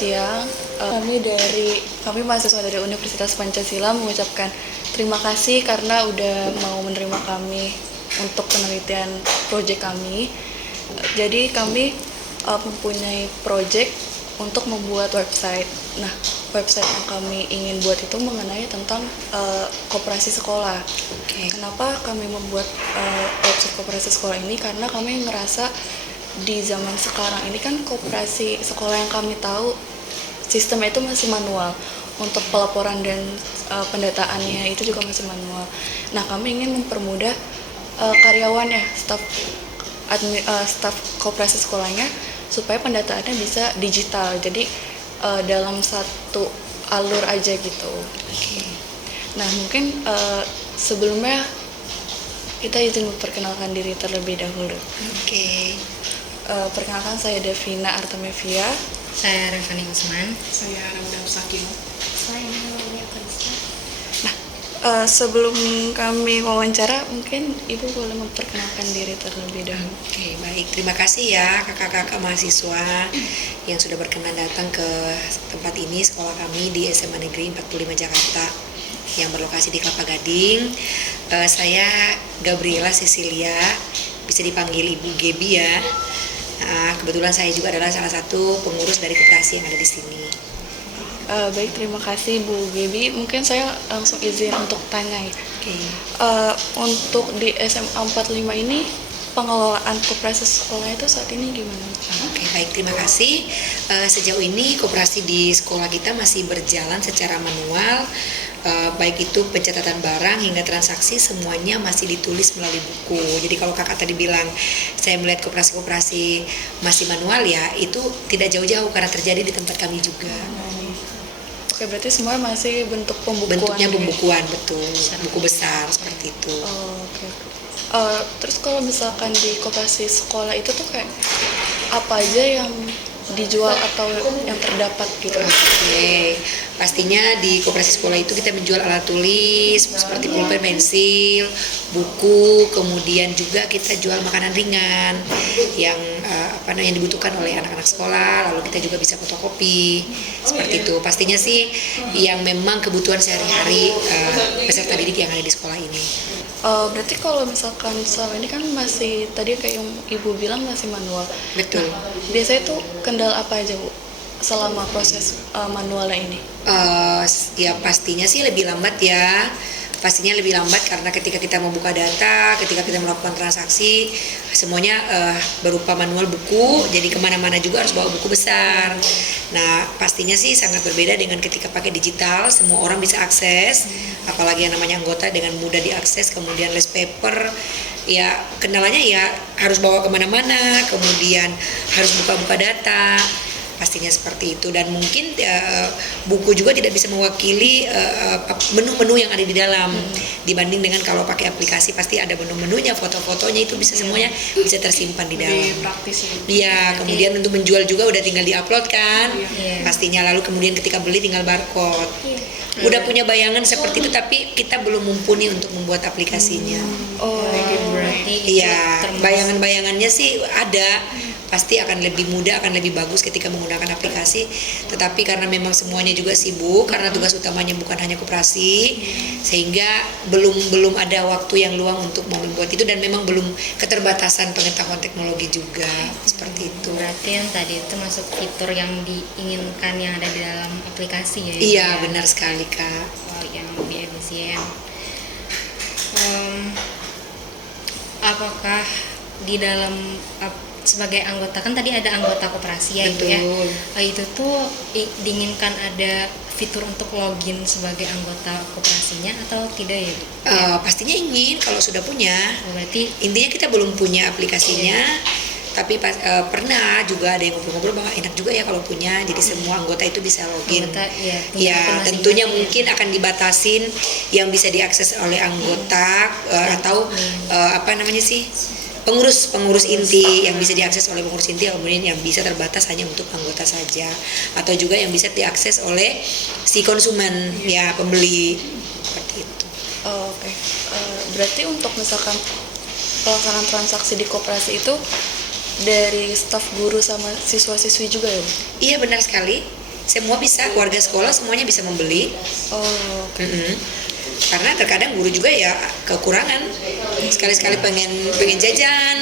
siang. Kami mahasiswa dari Universitas Pancasila mengucapkan terima kasih karena udah mau menerima kami untuk penelitian proyek kami. Jadi kami mempunyai proyek untuk membuat website. Nah, website yang kami ingin buat itu mengenai tentang koperasi sekolah. Kenapa kami membuat website koperasi sekolah ini? Karena kami ngerasa di zaman sekarang ini kan koperasi sekolah yang kami tahu sistemnya itu masih manual. Untuk pelaporan dan pendataannya itu juga masih manual. Nah, kami ingin mempermudah karyawan ya, staf koperasi sekolahnya supaya pendataannya bisa digital. Jadi dalam satu alur aja gitu. Nah, mungkin sebelumnya kita izin memperkenalkan diri terlebih dahulu. Perkenalkan, saya Devina Artemevia. Saya Revani Usman. Saya Ramdan Sakino. Saya Naomi Akanista. Nah, sebelum kami wawancara, mungkin Ibu boleh memperkenalkan diri terlebih dahulu. Oke, baik. Terima kasih ya kakak-kakak mahasiswa yang sudah berkenan datang ke tempat ini, sekolah kami di SMA Negeri 45 Jakarta yang berlokasi di Kelapa Gading. Saya Gabriela Cecilia, bisa dipanggil Ibu Gebi ya. Kebetulan saya juga adalah salah satu pengurus dari koperasi yang ada di sini. Baik, terima kasih Bu Gebi. Mungkin saya langsung izin untuk tanya ya. Untuk di SMA 45 ini pengelolaan koperasi sekolah itu saat ini gimana? Oke, baik, terima kasih. Sejauh ini koperasi di sekolah kita masih berjalan secara manual. Baik itu pencatatan barang hingga transaksi semuanya masih ditulis melalui buku. Jadi kalau kakak tadi bilang saya melihat koperasi-koperasi masih manual ya, itu tidak jauh-jauh karena terjadi di tempat kami juga. Oke, berarti semua masih bentuk pembukuan. Bentuknya pembukuan, betul. Buku besar seperti itu. Oke. Terus kalau misalkan di koperasi sekolah itu tuh kayak apa aja yang dijual atau yang terdapat gitu? Oke, pastinya di koperasi sekolah itu kita menjual alat tulis seperti pulpen, pensil, buku, kemudian juga kita jual makanan ringan yang yang dibutuhkan oleh anak-anak sekolah, lalu kita juga bisa fotokopi seperti itu. Pastinya sih yang memang kebutuhan sehari-hari peserta didik yang ada di sekolah ini. Berarti kalau misalkan selama ini kan masih tadi kayak yang Ibu bilang masih manual. Betul. Nah, biasanya tuh kendala apa aja Bu selama proses manualnya ini? Ya pastinya sih lebih lambat ya. Pastinya lebih lambat karena ketika kita membuka data, ketika kita melakukan transaksi, semuanya berupa manual buku, jadi kemana-mana juga harus bawa buku besar. Nah, pastinya sih sangat berbeda dengan ketika pakai digital, semua orang bisa akses, apalagi yang namanya anggota dengan mudah diakses, kemudian less paper, ya kendalanya ya harus bawa kemana-mana, kemudian harus buka-buka data. Pastinya seperti itu, dan mungkin buku juga tidak bisa mewakili menu-menu yang ada di dalam dibanding dengan kalau pakai aplikasi pasti ada menu-menunya, foto-fotonya itu bisa semuanya bisa tersimpan di dalam. Lebih praktis ya. Iya, kemudian untuk menjual juga udah tinggal diupload kan, pastinya, lalu kemudian ketika beli tinggal barcode. Udah punya bayangan seperti itu, tapi kita belum mumpuni untuk membuat aplikasinya. Berarti Iya, bayangan-bayangannya sih ada. Pasti akan lebih mudah, akan lebih bagus ketika menggunakan aplikasi. Tetapi karena memang semuanya juga sibuk, karena tugas utamanya bukan hanya koperasi, sehingga belum ada waktu yang luang untuk membuat itu, dan memang belum keterbatasan pengetahuan teknologi juga seperti itu. Berarti yang tadi itu masuk fitur yang diinginkan yang ada di dalam aplikasi ya? Iya, benar sekali Kak. Yang lebih efisien. Apakah di dalam sebagai anggota, kan tadi ada anggota koperasi ya? Betul. Itu ya, itu tuh diinginkan ada fitur untuk login sebagai anggota koperasinya atau tidak ya? Pastinya ingin kalau sudah punya. Berarti Intinya kita belum punya aplikasinya, tapi pernah juga ada yang ngobrol-ngobrol bahwa enak juga ya kalau punya, jadi semua anggota itu bisa login. anggota Ya, punya tentunya masing-masing mungkin akan dibatasin yang bisa diakses oleh anggota atau pengurus inti yang bisa diakses oleh pengurus inti, kemudian yang bisa terbatas hanya untuk anggota saja, atau juga yang bisa diakses oleh si konsumen ya, pembeli seperti itu. Oke. Berarti untuk misalkan pelaksanaan transaksi di koperasi itu dari staf guru sama siswa-siswi juga ya Bu? Iya, benar sekali. semua bisa, warga sekolah semuanya bisa membeli. Oh, oke. Karena terkadang guru juga ya kekurangan, sekali-sekali pengen jajan.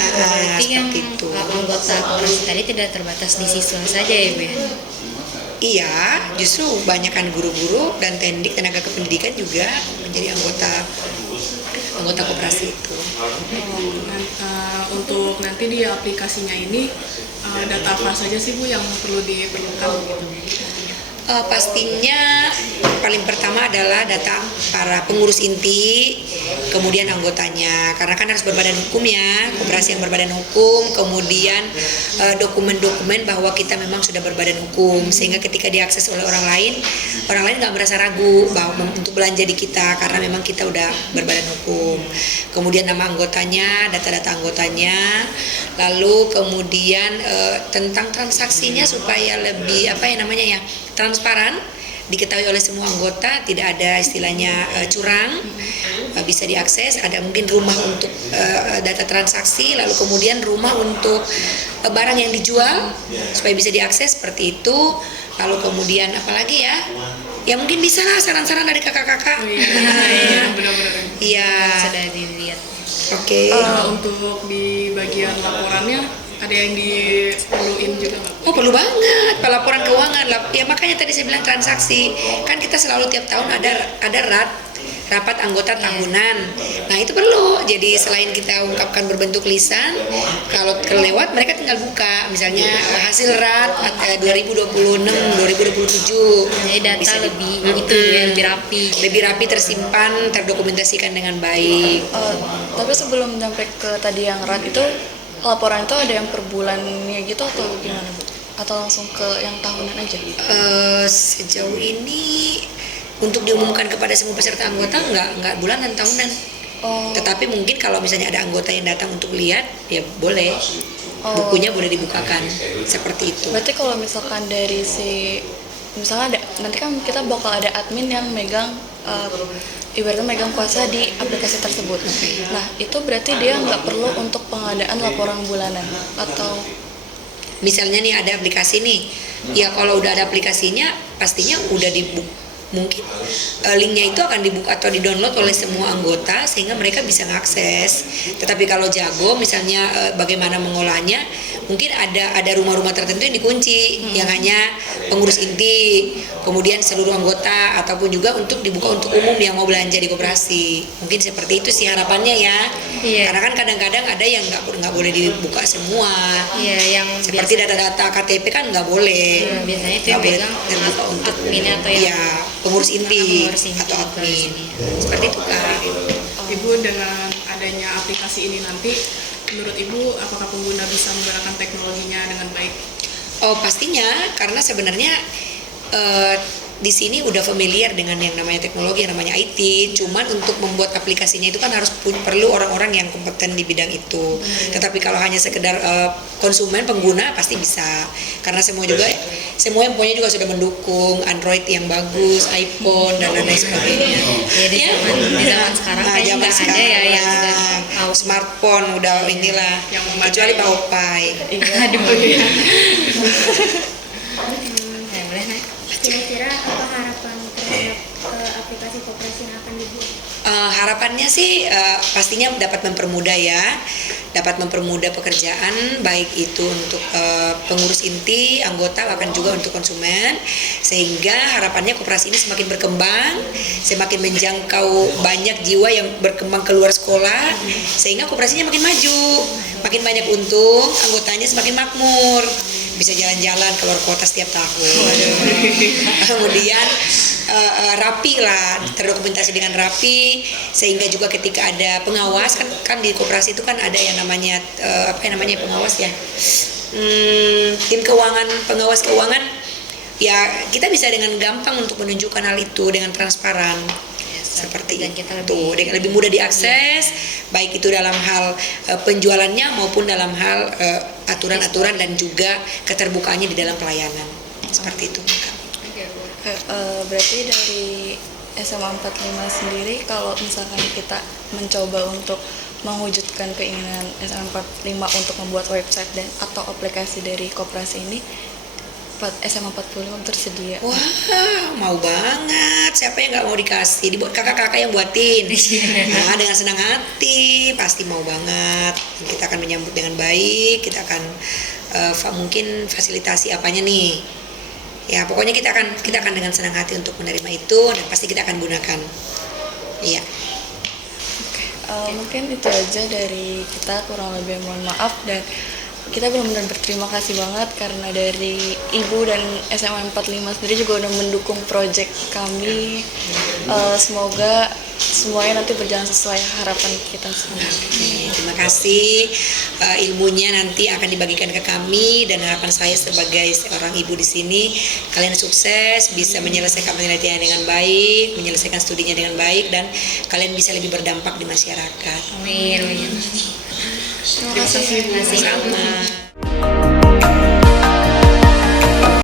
Berarti yang Seperti itu. anggota koperasi tadi tidak terbatas di siswa saja ya Bu ya? Iya, justru banyakkan guru-guru dan tendik tenaga kependidikan juga menjadi anggota koperasi itu. Untuk nanti di aplikasinya ini data apa saja sih Bu yang perlu diperlukan gitu? Pastinya paling pertama adalah data para pengurus inti, kemudian anggotanya, karena kan harus berbadan hukum ya, koperasi yang berbadan hukum, kemudian dokumen-dokumen bahwa kita memang sudah berbadan hukum, sehingga ketika diakses oleh orang lain nggak merasa ragu bahwa untuk belanja di kita, karena memang kita udah berbadan hukum. Kemudian nama anggotanya, data-data anggotanya, lalu kemudian tentang transaksinya supaya lebih transparan, diketahui oleh semua anggota, tidak ada istilahnya curang, bisa diakses. Ada mungkin rumah untuk data transaksi, lalu kemudian rumah untuk barang yang dijual supaya bisa diakses seperti itu. Lalu kemudian apalagi ya mungkin bisa lah saran-saran dari kakak-kakak. Iya, benar-benar. Iya. Sudah dilihat. Oke. Untuk di bagian laporannya ada yang diperluin juga nggak? Oh, perlu banget pelaporan keuangan. Ya makanya tadi saya bilang transaksi. Kan kita selalu tiap tahun ada rapat anggota tahunan. Nah, itu perlu. Jadi selain kita ungkapkan berbentuk lisan, kalau kelewat mereka tinggal buka misalnya hasil rat 2026, 2027. Jadi data Bisa lebih lebih rapi. Lebih rapi, tersimpan, terdokumentasikan dengan baik. Tapi sebelum sampai ke tadi yang rat itu, laporan itu ada yang per bulannya gitu atau gimana Bu? Atau langsung ke yang tahunan aja? Sejauh ini untuk diumumkan kepada semua peserta anggota nggak bulanan, tahunan. Oh, Tetapi mungkin kalau misalnya ada anggota yang datang untuk lihat, ya boleh. Bukunya boleh dibukakan seperti itu. berarti kalau misalkan dari misalnya nanti kan kita bakal ada admin yang megang ibaratnya megang kuasa di aplikasi tersebut. Nah, itu berarti dia nggak perlu untuk pengadaan laporan bulanan atau Misalnya nih ada aplikasi nih, ya kalau udah ada aplikasinya pastinya udah mungkin linknya itu akan dibuka atau didownload oleh semua anggota sehingga mereka bisa mengakses. Tetapi kalau jago misalnya bagaimana mengolahnya, mungkin ada rumah-rumah tertentu yang dikunci, yang hanya pengurus inti, kemudian seluruh anggota, ataupun juga untuk dibuka untuk umum yang mau belanja di koperasi. Mungkin seperti itu sih harapannya ya. Iya. Karena kan kadang-kadang ada yang nggak boleh dibuka semua. Iya, yang Seperti data-data KTP kan nggak boleh. biasanya itu Nggak yang boleh pegang terbuka untuk admin atau yang ya pengurus inti pengurus inti, atau admin. pengurus Seperti itu kan. Ibu, dengan adanya aplikasi ini nanti, menurut Ibu apakah pengguna bisa menggunakan teknologinya dengan baik? Oh, pastinya, karena sebenarnya di sini udah familiar dengan yang namanya teknologi, yang namanya IT. Cuman untuk membuat aplikasinya itu kan harus perlu orang-orang yang kompeten di bidang itu. Tetapi kalau hanya sekedar konsumen, pengguna pasti bisa. Karena semua handphonenya juga sudah mendukung Android yang bagus, iPhone dan lain sebagainya. Ya, di zaman sekarang kayaknya zaman nggak ada sekarang ya yang udah smartphone udah inilah Yang memadai. kecuali Pak Opai. aduh. Iya. Ya, boleh naik. Kira-kira apa harapan terhadap aplikasi koperasi yang akan dibuat? Harapannya sih pastinya dapat mempermudah pekerjaan, baik itu untuk pengurus inti, anggota, bahkan juga untuk konsumen, sehingga harapannya koperasi ini semakin berkembang, semakin menjangkau banyak jiwa yang berkembang keluar sekolah, sehingga koperasinya makin maju, makin banyak untung, anggotanya semakin makmur, bisa jalan-jalan keluar kota setiap tahun. Kemudian rapi lah, terdokumentasi dengan rapi, sehingga juga ketika ada pengawas kan di koperasi itu kan ada yang namanya pengawas ya, tim keuangan, pengawas keuangan ya, kita bisa dengan gampang untuk menunjukkan hal itu dengan transparan. Seperti Dan kita itu, dengan lebih mudah diakses, baik itu dalam hal penjualannya maupun dalam hal aturan-aturan dan juga keterbukaannya di dalam pelayanan. Seperti itu. berarti dari SMA 45 sendiri kalau misalkan kita mencoba untuk mewujudkan keinginan SMA 45 untuk membuat website dan atau aplikasi dari koperasi ini, SMA 45 tersedia. Wah, mau banget. Siapa yang nggak mau dikasih? Dibuat kakak-kakak yang buatin. Nah, dengan senang hati, pasti mau banget. Kita akan menyambut dengan baik. Kita akan mungkin fasilitasi apanya nih. Ya, pokoknya kita akan dengan senang hati untuk menerima itu dan pasti kita akan gunakan. Iya. Mungkin itu aja dari kita, kurang lebih mohon maaf, dan kita benar-benar berterima kasih banget karena dari Ibu dan SMA 45 sendiri juga udah mendukung proyek kami. Semoga semuanya nanti berjalan sesuai harapan kita semua. Terima kasih. Ilmunya nanti akan dibagikan ke kami dan harapan saya sebagai seorang ibu di sini, kalian sukses, bisa menyelesaikan penelitian dengan baik, menyelesaikan studinya dengan baik, dan kalian bisa lebih berdampak di masyarakat. Amin. Terima kasih. Sama.